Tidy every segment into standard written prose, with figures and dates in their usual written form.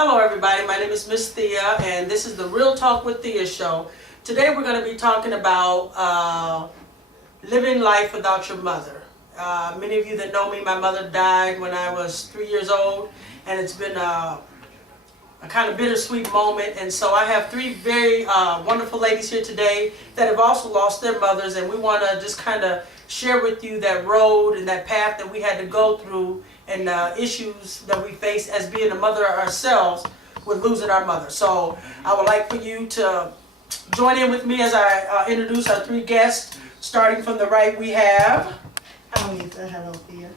Hello everybody, my name is Miss Thea and this is the Real Talk with Thea show. Today we're going to be talking about living life without your mother. Many of you that know me, my mother died when I was 3 years old, and it's been a kind of bittersweet moment. And so I have three very wonderful ladies here today that have also lost their mothers, and we want to just kind of share with you that road and that path that we had to go through and issues that we face as being a mother ourselves with losing our mother. So I would like for you to join in with me as I introduce our three guests. Starting from the right, we have Anita. Hello, Thea.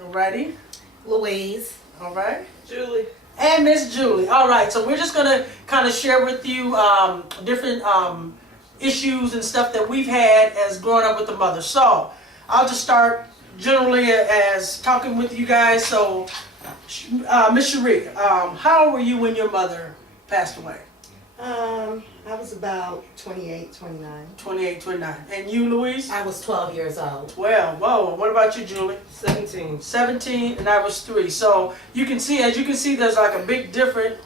Alrighty. Louise. All right. Julie. And Miss Julie. All right, so we're just going to kind of share with you different issues and stuff that we've had as growing up with a mother. So I'll just start generally as talking with you guys. So Miss Cherie, how old were you when your mother passed away? I was about 28, 29. 28, 29. And you, Louise? I was 12 years old. 12. Whoa. What about you, Julie? 17. 17, and I was 3. So you can see, as you can see, there's like a big different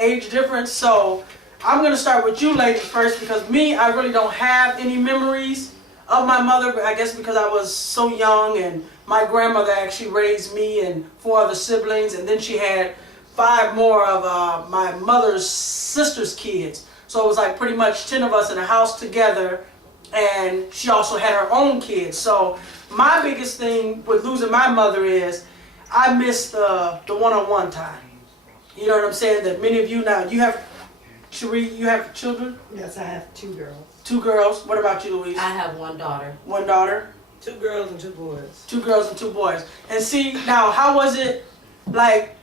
age difference. So I'm going to start with you ladies first, because me, I really don't have any memories of my mother, I guess because I was so young, and my grandmother actually raised me and 4 other siblings, and then she had 5 more of my mother's sister's kids. So it was like pretty much 10 of us in a house together, and she also had her own kids. So my biggest thing with losing my mother is I miss the one-on-one time. You know what I'm saying? That many of you now, you have, Cherie, you have children? Yes, I have 2 girls. 2 girls. What about you, Louise? I have one daughter. 1 daughter? 2 girls and 2 boys. 2 girls and 2 boys. And see, now, how was it, like,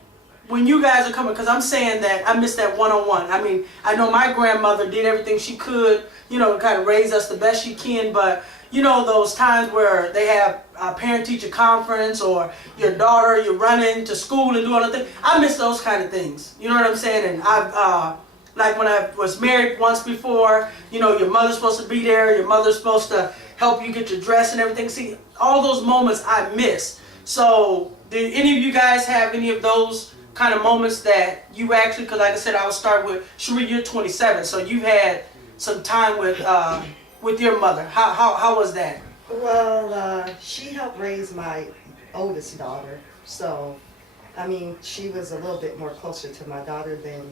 when you guys are coming, because I'm saying that I miss that one-on-one. I mean, I know my grandmother did everything she could, you know, to kind of raise us the best she can, but, you know, those times where they have a parent-teacher conference, or your daughter, you're running to school and doing all the things, I miss those kind of things. You know what I'm saying? And I've, like when I was married once before, you know, your mother's supposed to be there, your mother's supposed to help you get your dress and everything. See, all those moments I miss. So, did any of you guys have any of those kind of moments that you actually, because like I said, I will start with Cherie, you're 27, so you had some time with your mother. How was that? Well, she helped raise my oldest daughter. So, I mean, she was a little bit more closer to my daughter than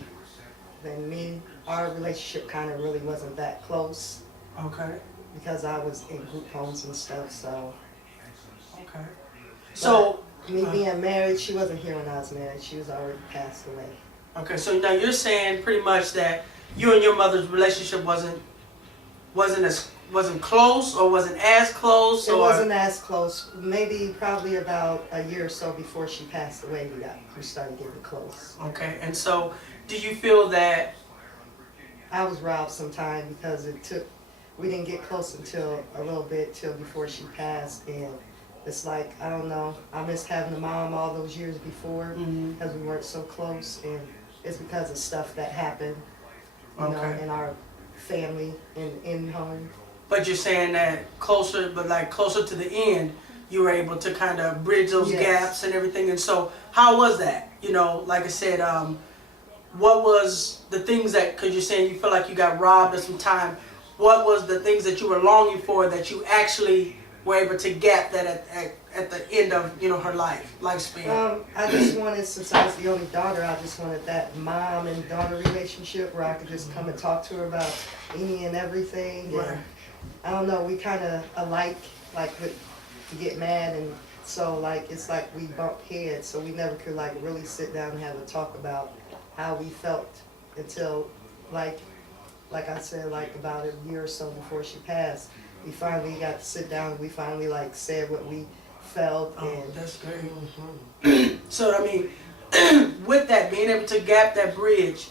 me. Our relationship kind of really wasn't that close. Okay. Because I was in group homes and stuff, so. Okay. So, me being married, she wasn't here when I was married. She was already passed away. Okay, so now you're saying pretty much that you and your mother's relationship wasn't close, or wasn't as close, It or wasn't as close. Maybe probably about a year or so before she passed away, we started getting close. Okay, and so do you feel that I was robbed sometime because we didn't get close until a little bit till before she passed, and it's like, I don't know, I missed having a mom all those years before because we weren't so close, and it's because of stuff that happened, you know, in our family and in home. But you're saying that closer to the end, you were able to kind of bridge those gaps and everything. And so, how was that? You know, like I said, what was the things that, because you're saying you feel like you got robbed of some time, what was the things that you were longing for that you actually were able to gap that at the end of, you know, her lifespan? I just wanted, since I was the only daughter, I just wanted that mom and daughter relationship where I could just come and talk to her about any and everything. Right. And I don't know, we kind of alike, like to get mad, and so like it's like we bump heads, so we never could like really sit down and have a talk about how we felt until like I said, like about a year or so before she passed. We finally got to sit down and we finally like said what we felt. And that's great. So I mean, with that, being able to gap that bridge,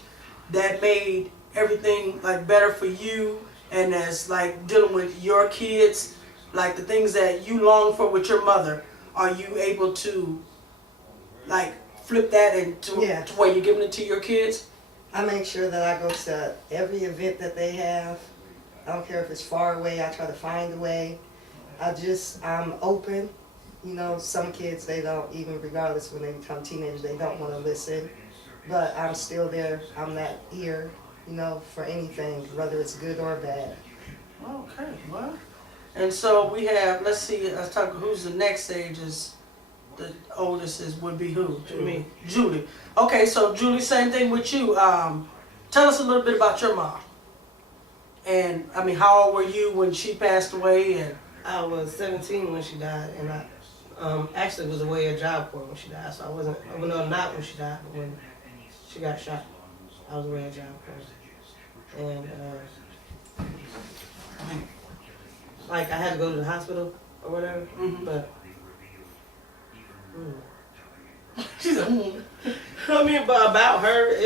that made everything like better for you, and as like dealing with your kids, like the things that you long for with your mother, are you able to like flip that into to where you're giving it to your kids? I make sure that I go to every event that they have. I don't care if it's far away, I try to find a way. I'm open. You know, some kids, they don't, even regardless when they become teenagers, they don't want to listen. but I'm still there. I'm not here, you know, for anything, whether it's good or bad. Okay, well, and so we have, let's see, let's talk, who's the next age is, the oldest would be who? Me. Julie. Okay, so Julie, same thing with you. Tell us a little bit about your mom. And, I mean, how old were you when she passed away? And I was 17 when she died, and I actually was away at Job Corps when she died. So I wasn't, well, no, not when she died, but when she got shot. I was away at Job Corps. And, like, I had to go to the hospital or whatever, but, she's like, I mean, but about her,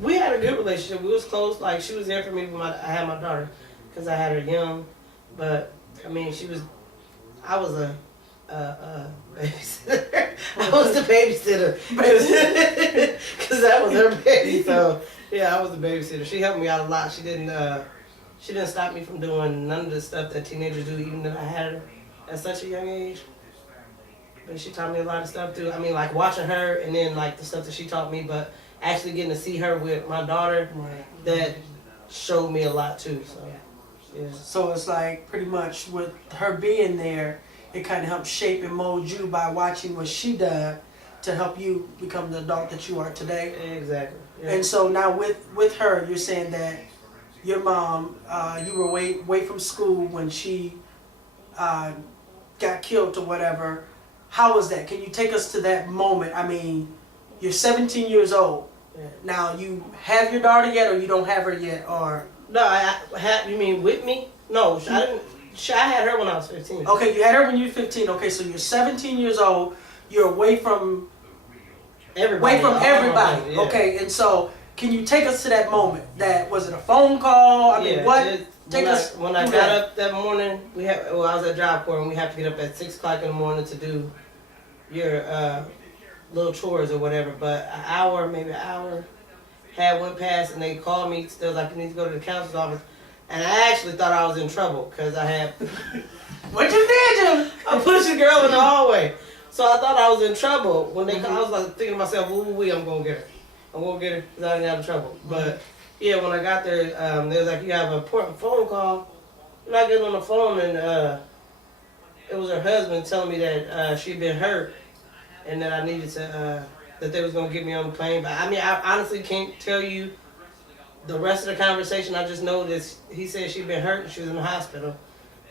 we had a good relationship. We was close. Like, she was there for me when I had my daughter, because I had her young. But I mean, I was a babysitter. I was the babysitter because that was her baby. So yeah, I was the babysitter. She helped me out a lot. She didn't stop me from doing none of the stuff that teenagers do, even though I had her at such a young age. But she taught me a lot of stuff too. I mean, like watching her, and then like the stuff that she taught me, but actually getting to see her with my daughter, that showed me a lot too. So yeah. so it's like pretty much with her being there, it kind of helped shape and mold you by watching what she did to help you become the adult that you are today. Exactly. Yeah. And so now with her, you're saying that your mom, you were away from school when she got killed or whatever. How was that? Can you take us to that moment? I mean, you're 17 years old. Yeah. Now, you have your daughter yet, or you don't have her yet, or? No, I had. You mean with me? No, I didn't. I had her when I was 15. Okay, you had her when you were 15. Okay, so you're 17 years old. You're away from Everybody. Yeah. Okay, and so can you take us to that moment? That was it a phone call? I mean, what? When I got up that morning, I was at Job Corps, and we have to get up at 6 o'clock in the morning to do your little chores or whatever. But maybe an hour, went past, and they called me. Still like, you need to go to the counselor's office. And I actually thought I was in trouble because I had. What you did? I pushed a girl in the hallway, so I thought I was in trouble. When they called, I was like thinking to myself, "Ooh, I'm gonna get her. I'm gonna get her because I didn't have trouble." But yeah, when I got there, they was like, "You have an important phone call." And I get on the phone, and it was her husband telling me that she'd been hurt, and that I needed to that they was gonna get me on the plane. But I mean, I honestly can't tell you the rest of the conversation. I just know that he said she'd been hurt and she was in the hospital.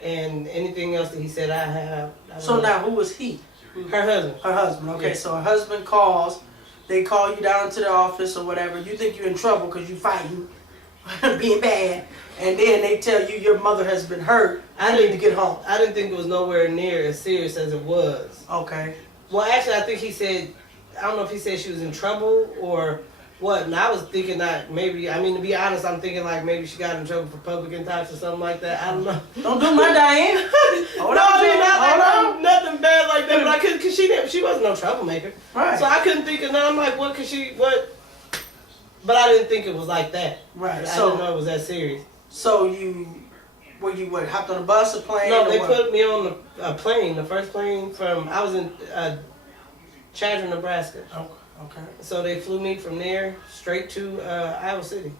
And anything else that he said, I So now, who was he? Her husband. Her husband. Okay, Yeah. so her husband calls. They call you down to the office or whatever. You think you're in trouble because you fighting, being bad, and then they tell you your mother has been hurt. I need to get home. I didn't think it was nowhere near as serious as it was. Okay. Well, actually, I think he said, I don't know if he said she was in trouble or what. And I was thinking that maybe, I mean, to be honest, I'm thinking like maybe she got in trouble for public intox or something like that. I don't know. Don't do my Diane. Hold on, I mean, hold on. nothing bad like that. But I couldn't, because she wasn't no troublemaker. Right. So I couldn't think of nothing. I'm like, what could she, what? But I didn't think it was like that. Right. I So didn't know it was that serious. So what, hopped on a bus or plane? No, or they what? put me on a plane, the first plane I was in Chadron, Nebraska. Oh, okay. So they flew me from there straight to Iowa City.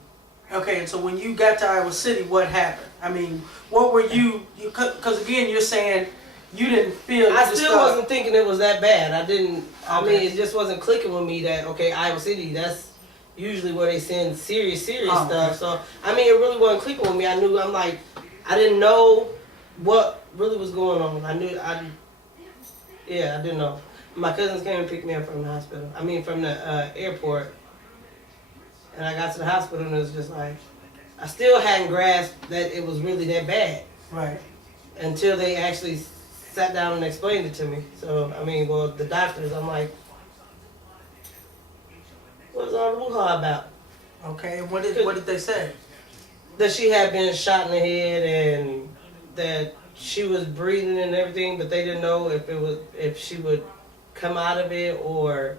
Okay, and so when you got to Iowa City, what happened? I mean, what were you because again, you're saying you didn't feel... I still wasn't thinking it was that bad. I didn't, I Okay. mean, it just wasn't clicking with me that, okay, Iowa City, that's usually where they send serious Oh, stuff. okay. So, I mean, it really wasn't clicking with me. I didn't know what really was going on. I didn't know. My cousins came and picked me up from the hospital. I mean, from the airport. And I got to the hospital and it was just like, I still hadn't grasped that it was really that bad. Right. Until they actually sat down and explained it to me. So, I mean, well, the doctors, I'm like, what's all the hoo-ha about? Okay, and what did they say? That she had been shot in the head and that she was breathing and everything, but they didn't know if she would come out of it or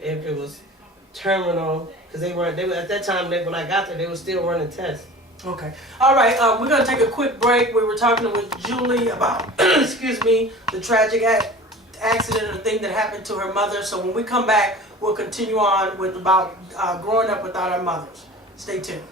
if it was terminal. Because they were at that time, when I got there, they were still running tests. Okay. All right, we're going to take a quick break. We were talking with Julie about, excuse me, the tragic accident or thing that happened to her mother. So when we come back, we'll continue on with about growing up without our mothers. Stay tuned.